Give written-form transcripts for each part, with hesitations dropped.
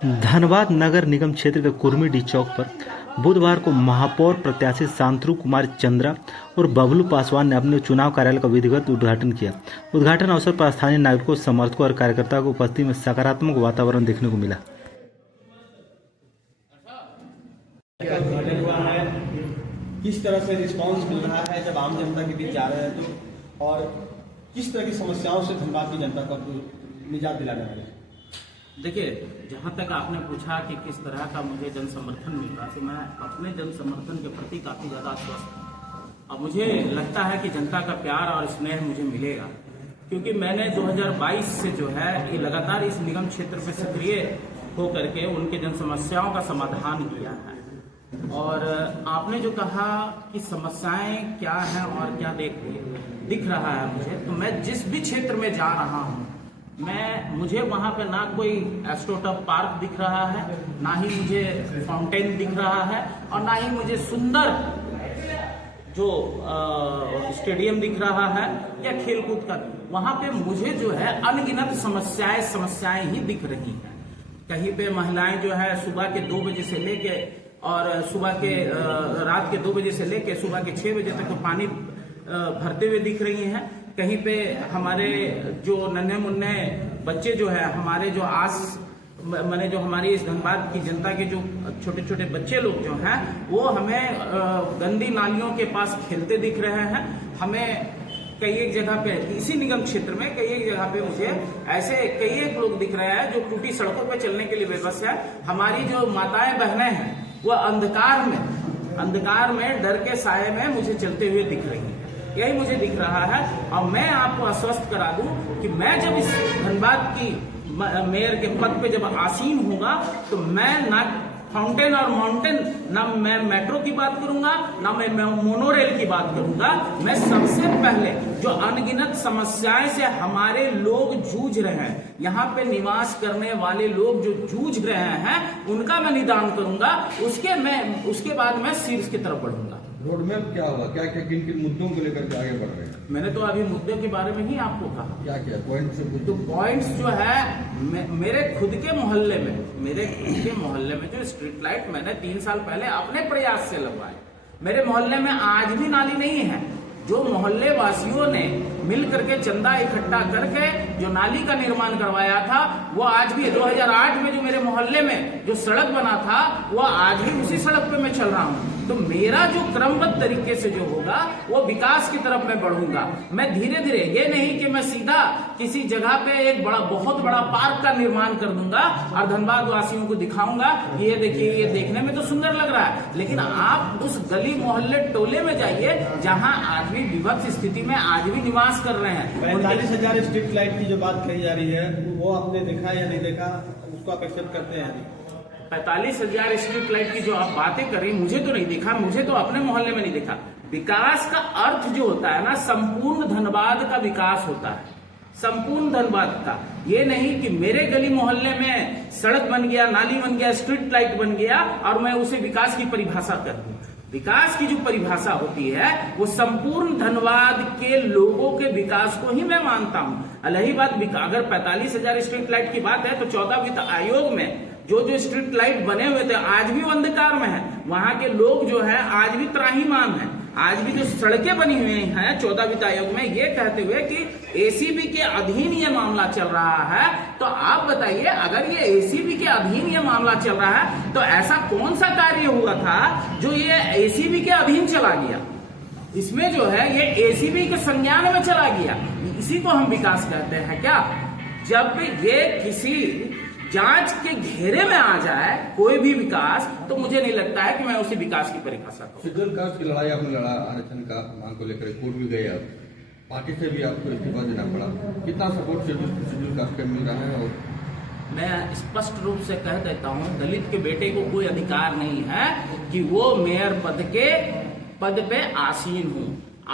धनबाद नगर निगम क्षेत्र के कुर्मी चौक पर बुधवार को महापौर प्रत्याशी शांतनु कुमार चंद्रा और बबलू पासवान ने अपने चुनाव कार्यालय का विधिवत उद्घाटन किया। उद्घाटन अवसर पर स्थानीय नागरिकों, समर्थकों और कार्यकर्ताओं की उपस्थिति में सकारात्मक वातावरण देखने को मिला। किस तरह से रिस्पांस मिल रहा है जब आम जनता के बीच जा रहे हैं तो, और किस तरह की समस्याओं से धनबाद की जनता को निजात दिलाने वाले हैं? देखिए, जहाँ तक आपने पूछा कि किस तरह का मुझे जन समर्थन मिल रहा, तो मैं अपने जन समर्थन के प्रति काफ़ी ज़्यादा आश्वस्त हूँ। अब मुझे लगता है कि जनता का प्यार और स्नेह मुझे मिलेगा, क्योंकि मैंने 2022 से जो है ये लगातार इस निगम क्षेत्र में सक्रिय होकर के उनके जन समस्याओं का समाधान किया है। और आपने जो कहा कि समस्याएं क्या हैं और क्या दिख रहा है मुझे, तो मैं जिस भी क्षेत्र में जा रहा हूँ मुझे वहां पे ना कोई एस्ट्रोटर्फ पार्क दिख रहा है, ना ही मुझे फाउंटेन दिख रहा है, और ना ही मुझे सुंदर जो स्टेडियम दिख रहा है या खेलकूद का। वहां पे मुझे जो है अनगिनत समस्याएं ही दिख रही हैं। कहीं पे महिलाएं जो है सुबह के 2 बजे से लेके और रात के 2 बजे से लेके सुबह के 6 बजे तक तो पानी भरते हुए दिख रही हैं। कहीं पे हमारे जो नन्हे मुन्ने बच्चे जो है, हमारे जो मैंने जो हमारी इस धनबाद की जनता के जो छोटे छोटे बच्चे लोग जो हैं, वो हमें गंदी नालियों के पास खेलते दिख रहे हैं। हमें कई एक जगह पे इसी निगम क्षेत्र में कई एक जगह पे मुझे ऐसे कई एक लोग दिख रहे हैं जो टूटी सड़कों पे चलने के लिए बेबस है। हमारी जो माताएं बहनें हैं वो अंधकार में डर के साये में मुझे चलते हुए दिख रही हैं। यही मुझे दिख रहा है। और मैं आपको आश्वस्त करा दूं कि मैं जब इस धनबाद की मेयर के पद पे जब आसीन होगा, तो मैं ना फाउंटेन और माउंटेन, ना मैं मेट्रो की बात करूंगा, ना मैं मोनोरेल की बात करूंगा। मैं सबसे पहले जो अनगिनत समस्याएं से हमारे लोग जूझ रहे हैं, यहाँ पे निवास करने वाले लोग जो जूझ रहे हैं, उनका मैं निदान करूंगा। उसके बाद मैं शीर्ष की तरफ बढ़ूंगा। रोड मैप क्या होगा? क्या क्या किन किन मुद्दों को लेकर के आगे बढ़ रहे हैं? मैंने तो अभी मुद्दों के बारे में ही आपको कहा। क्या क्या पॉइंट से तो पॉइंट्स जो है मेरे खुद के मोहल्ले में जो स्ट्रीट लाइट मैंने 3 साल पहले अपने प्रयास से लगवाए, मेरे मोहल्ले में आज भी नाली नहीं है। जो मोहल्ले वासियों ने मिल करके चंदा इकट्ठा करके जो नाली का निर्माण करवाया था, वो आज भी 2008 में जो मेरे मोहल्ले में जो सड़क बना था, वो आज भी उसी सड़क पे मैं चल रहा हूँ। तो मेरा जो क्रमबद्ध तरीके से जो होगा वो विकास की तरफ मैं बढ़ूंगा। मैं धीरे धीरे, ये नहीं कि मैं सीधा किसी जगह पे एक बहुत बड़ा पार्क का निर्माण कर दूंगा और धनबाद वासियों को दिखाऊंगा, ये देखिए, ये देखने में तो सुंदर लग रहा है, लेकिन आप उस गली मोहल्ले टोले में जाइए जहां आदमी विभत्स स्थिति में आज भी निवास कर रहे हैं। 45,000 स्ट्रीट लाइट की जो बात कही जा रही है, वो आपने देखा या नहीं देखा, उसको आप एक्सेप्ट करते हैं? 45,000 स्ट्रीट लाइट की जो आप बातें करें, मुझे तो नहीं देखा, मुझे तो अपने मोहल्ले में नहीं देखा। विकास का अर्थ जो होता है ना, संपूर्ण धनबाद का विकास होता है, संपूर्ण धनबाद का। ये नहीं कि मेरे गली मोहल्ले में सड़क बन गया, नाली बन गया, स्ट्रीट लाइट बन गया और मैं उसे विकास की परिभाषा कर दूं। विकास की जो परिभाषा होती है वो संपूर्ण धनबाद के लोगों के विकास को ही मैं मानता हूं। रही बात अगर 45,000 स्ट्रीट लाइट की बात है, तो 14 वित्त आयोग में जो स्ट्रीट लाइट बने हुए थे आज भी अंधकार में है। वहां के लोग जो है आज भी त्राहीमाम है। आज भी जो सड़कें बनी हुई हैं 14 वित्त आयोग में, ये कहते हुए कि एसीबी के अधीन ये मामला चल रहा है। तो आप बताइए, अगर ये एसीबी के अधीन ये मामला चल रहा है, तो ऐसा कौन सा कार्य हुआ था जो ये एसीबी के अधीन चला गया? इसमें जो है ये एसीबी के संज्ञान में चला गया। इसी को हम विकास कहते हैं क्या? जब ये किसी जांच के घेरे में आ जाए कोई भी विकास, तो मुझे नहीं लगता है कि मैं उसी विकास की परिभाषा करूं। शेड्यूल कास्ट की लड़ाई आपने लड़ा, आरक्षण का मांग को लेकर कोर्ट भी गए, आप पार्टी से भी आपको इस्तीफा देना पड़ा। कितना सपोर्ट शेड्यूल कास्ट का मिल रहा है? और मैं स्पष्ट रूप से कह देता हूं, दलित के बेटे को कोई अधिकार नहीं है कि वो मेयर पद पे आसीन हो।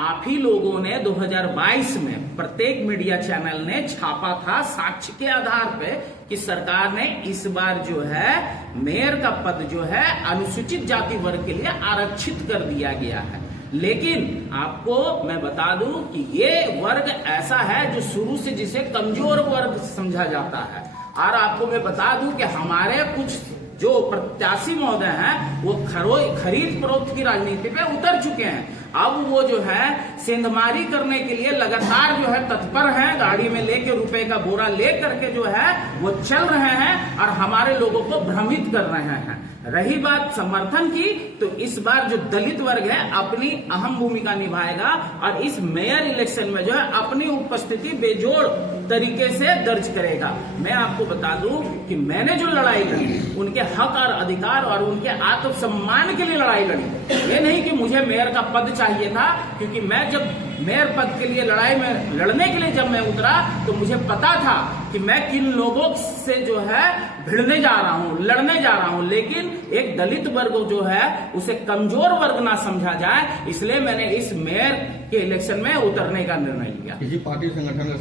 आप ही लोगों ने 2022 में प्रत्येक मीडिया चैनल ने छापा था साक्ष्य के आधार पे कि सरकार ने इस बार जो है मेयर का पद जो है अनुसूचित जाति वर्ग के लिए आरक्षित कर दिया गया है। लेकिन आपको मैं बता दूं कि ये वर्ग ऐसा है जो शुरू से जिसे कमजोर वर्ग समझा जाता है, और आपको मैं बता दूं कि हमारे कुछ जो प्रत्याशी महोदय हैं वो खरीद फरोख्त की राजनीति पे उतर चुके हैं। अब वो जो है सेंधमारी करने के लिए लगातार जो है तत्पर हैं, गाड़ी में लेके रुपए का बोरा ले करके जो है वो चल रहे हैं और हमारे लोगों को भ्रमित कर रहे हैं। रही बात समर्थन की, तो इस बार जो दलित वर्ग है अपनी अहम भूमिका निभाएगा और इस मेयर इलेक्शन में जो है अपनी उपस्थिति बेजोड़ तरीके से दर्ज करेगा। मैं आपको बता दूं कि मैंने जो लड़ाई लड़ी उनके हक और अधिकार और उनके आत्मसम्मान के लिए लड़ाई लड़ी। ये नहीं कि मुझे मेयर का पद चाहिए था, क्योंकि मैं जब मेयर पद के लिए लड़ाई में लड़ने के लिए जब मैं उतरा तो मुझे पता था कि मैं किन लोगों से जो है भिड़ने जा रहा हूं, लड़ने जा रहा हूं। लेकिन एक दलित वर्ग जो है उसे कमजोर वर्ग ना समझा जाए, इसलिए मैंने इस मेयर के इलेक्शन में उतरने का निर्णय लिया। किसी पार्टी संगठन का